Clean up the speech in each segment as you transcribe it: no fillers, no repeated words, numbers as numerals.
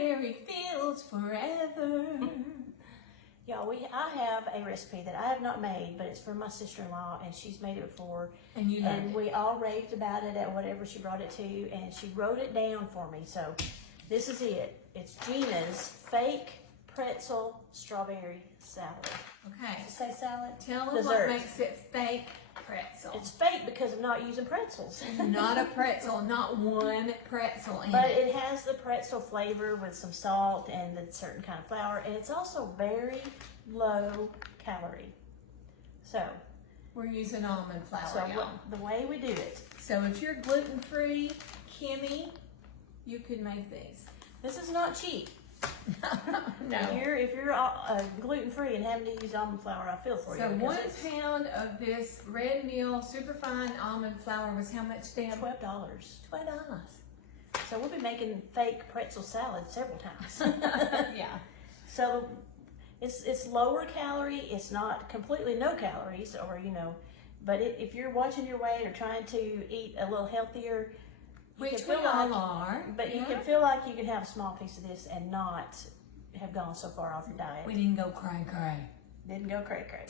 strawberry fields forever. Y'all, I have a recipe that I have not made, but it's from my sister-in-law, and she's made it before. And you and we all raved about it at whatever she brought it to, and she wrote it down for me. So this is it. It's Gena's fake pretzel strawberry salad. Okay. Did it say salad? Tell them Dessert. what makes it fake pretzel. It's fake because I'm not using pretzels. Not a pretzel, not one pretzel in But it. it has the pretzel flavor with some salt and a certain kind of flour, and it's also very low calorie. So We're using almond flour, y'all. the way we do it. So if you're gluten-free, Kimmy, you could make these. This is not cheap. No. If you're gluten-free and having to use almond flour, I feel for you. So because 1 it's pound of this red meal superfine almond flour was how much, Dan? $12. $12. So we'll be making fake pretzel salad several times. Yeah. So it's lower calorie. It's not completely no calories, or but if you're watching your weight or trying to eat a little healthier, Which we all are. But you can feel like you can have a small piece of this and not have gone so far off your diet. We didn't go cray-cray. Didn't go cray-cray.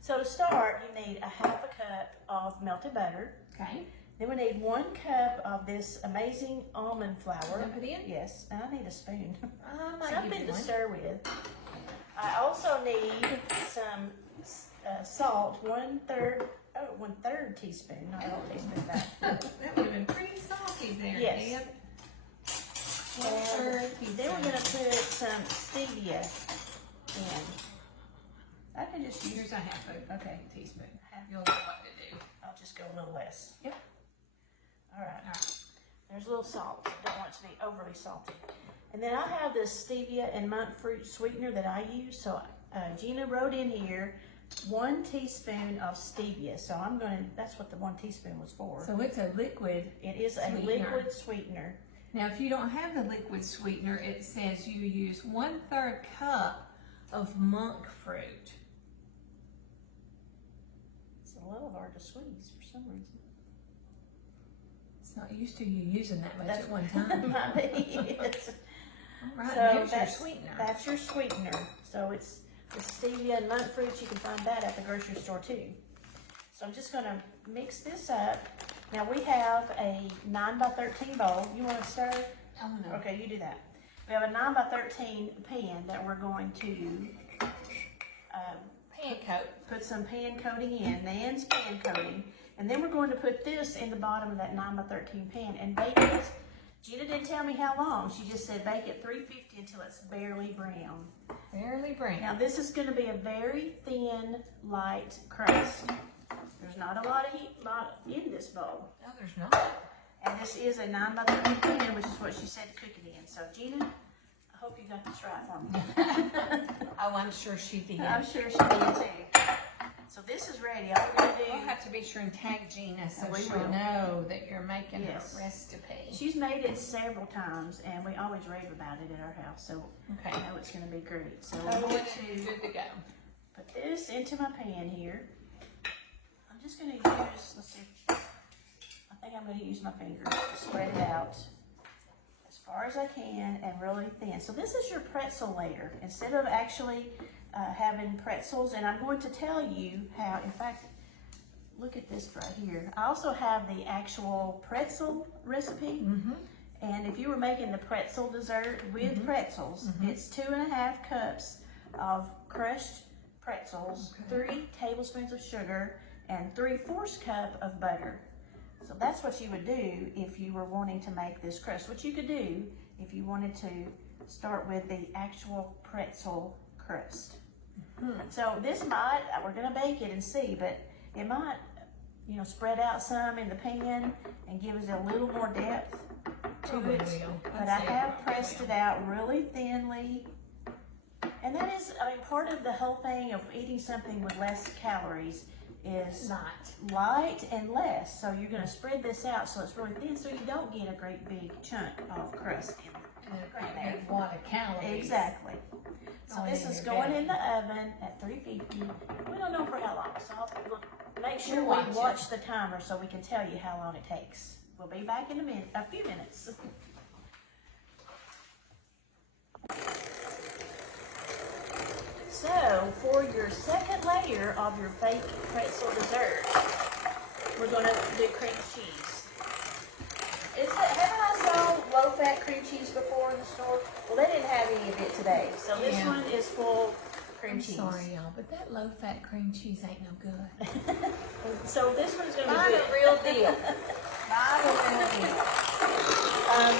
So to start, you need a half a cup of melted butter. Okay. Then we need 1 cup of this amazing almond flour. Put it in? Yes, and I need a spoon. I might Something give you to one. stir with. I also need some salt, 1/3 teaspoon, not a whole teaspoon. That would have been pretty salty there, Yes. Dan. And then we're going to put some stevia in. I can just use. Here's a half a Okay. teaspoon. You'll know what to do. I'll just go a little less. Yep. All right. There's a little salt. Don't want it to be overly salty. And then I have this stevia and monk fruit sweetener that I use. So Gena wrote in here 1 teaspoon of stevia. So that's what the 1 teaspoon was for. So it's a liquid. It is a sweetener. liquid sweetener. Now, if you don't have the liquid sweetener, it says you use 1/3 cup of monk fruit. It's a little hard to squeeze for some reason. It's not used to you using that much That's at one time. Might be. It's- All right, So there's your that's sweetener. That's your sweetener. So it's the stevia and monk fruit. You can find that at the grocery store too. So I'm just going to mix this up. Now we have a 9x13 bowl. You want to stir? Oh, no. Okay, you do that. We have a 9x13 pan that we're going to Pan coat. put some pan coating in, Nan's pan coating, and then we're going to put this in the bottom of that 9x13 pan and bake it. Gena didn't tell me how long. She just said bake it 350 until it's barely brown. Barely brown. Now this is going to be a very thin, light crust. There's not a lot in this bowl. No, there's not. And this is a 9x13 pan, which is what she said to cook it in. So Gena, I hope you got this right for me. Oh, I'm sure she did. I'm sure she did too. So this is ready. All we're going to do. We'll have to be sure and tag Gena so We she'll will. know that you're making Yes. a recipe. She's made it several times, and we always rave about it at our house. So Okay. I know it's going to be great. So Oh, we're going it's to good to go. put this into my pan here. I'm just going to use, let's see, I think I'm going to use my fingers to spread it out as far as I can and really thin. So this is your pretzel layer. Instead of actually having pretzels, and I'm going to tell you how, in fact, look at this right here. I also have the actual pretzel recipe. Mm-hmm. And if you were making the pretzel dessert with pretzels, it's 2.5 cups of crushed pretzels, 3 tablespoons of sugar, and 3/4 cup of butter. So that's what you would do if you were wanting to make this crust. What you could do if you wanted to start with the actual pretzel crust. So this might, we're gonna bake it and see, but it might, spread out some in the pan and give us a little more depth to it. But I have pressed it out really thinly. And that is, part of the whole thing of eating something with less calories is light and less. So you're gonna spread this out so it's really thin so you don't get a great big chunk of crust in there. A lot of calories. Exactly. So Oh, this in is your going belly. in the oven at 350. We don't know for how long, so I'll make sure We'll we watch watch the timer so we can tell you how long it takes. We'll be back in a few minutes. So for your second layer of your fake pretzel dessert, we're gonna do cream cheese. Haven't I saw low-fat cream cheese before in the store? Well, they didn't have any of it today. So this one is full cream cheese. Sorry, y'all, but that low-fat cream cheese ain't no good. So this one's gonna Buy be the good. real deal. Buy the real deal.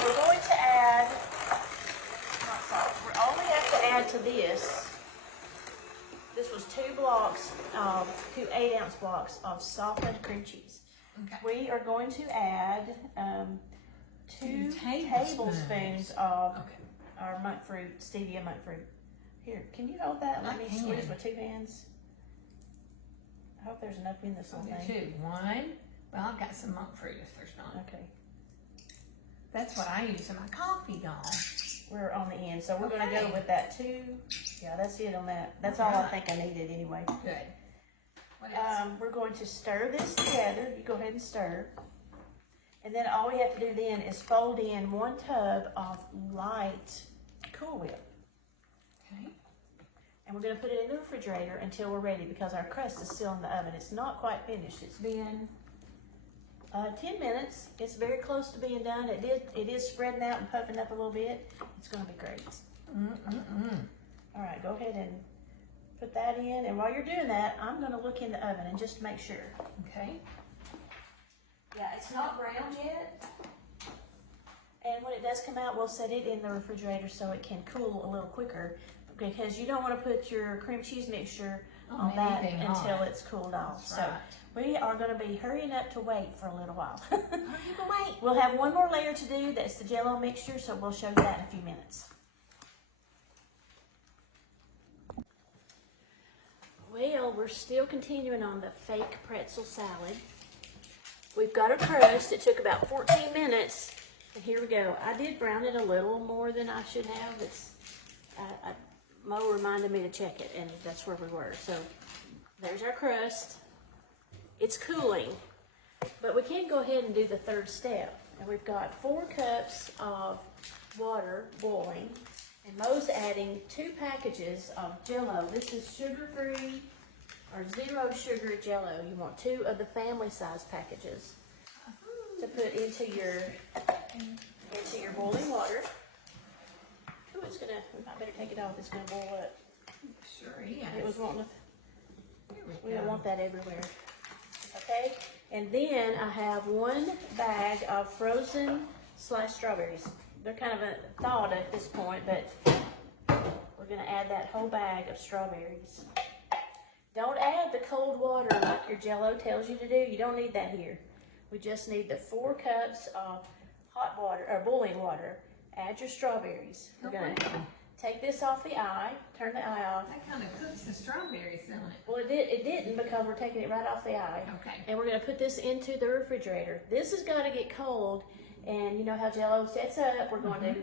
We're going to add hot sauce. We only have to add to this. This was 2 8-ounce blocks of softened cream cheese. Okay. We are going to add 2 tablespoons of our monk fruit, stevia monk fruit. Here, can you hold that? Let me squeeze with 2 hands. I hope there's enough in this little thing. 2. 1. Well, I've got some monk fruit if there's not. Okay. That's what I use in my coffee, y'all. We're on the end, so we're going to go with that 2. Yeah, that's it on that. That's all I think I needed anyway. Good. What else? We're going to stir this together. You go ahead and stir. And then all we have to do then is fold in 1 tub of light Cool Whip. Okay. And we're going to put it in the refrigerator until we're ready because our crust is still in the oven. It's not quite finished. It's been 10 minutes. It's very close to being done. It is spreading out and puffing up a little bit. It's going to be great. All right, go ahead and put that in. And while you're doing that, I'm going to look in the oven and just make sure. Okay. Yeah, it's not browned yet. And when it does come out, we'll set it in the refrigerator so it can cool a little quicker because you don't want to put your cream cheese mixture on that until it's cooled off. So we are going to be hurrying up to wait for a little while. Wait. We'll have one more layer to do. That's the jello mixture, so we'll show you that in a few minutes. Well, we're still continuing on the fake pretzel salad. We've got a crust. It took about 14 minutes. And here we go. I did brown it a little more than I should have. Mo reminded me to check it, and that's where we were. So there's our crust. It's cooling, but we can go ahead and do the third step. And we've got 4 cups of water boiling, and Mo's adding 2 packages of jello. This is sugar-free or 0 sugar jello. You want 2 of the family size packages to put into your boiling water. Oh, we might better take it off. It's gonna boil up. Sure, yeah. It was wanting to, we don't want that everywhere. Okay, and then I have 1 bag of frozen sliced strawberries. They're kind of thawed at this point, but we're gonna add that whole bag of strawberries. Don't add the cold water like your jello tells you to do. You don't need that here. We just need the 4 cups of hot water, or boiling water. Add your strawberries. We're gonna take this off the eye, turn the eye off. That kind of cooks the strawberries, doesn't it? Well, it didn't because we're taking it right off the eye. Okay. And we're gonna put this into the refrigerator. This has got to get cold, and you know how jello sets up. We're going to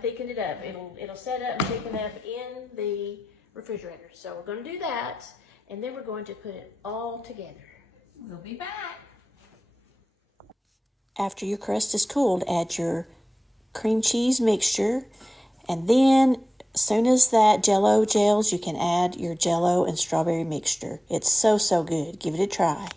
thicken it up. It'll set up and thicken up in the refrigerator. So we're going to do that, and then we're going to put it all together. We'll be back. After your crust is cooled, add your cream cheese mixture, and then as soon as that jello gels, you can add your jello and strawberry mixture. It's so good. Give it a try.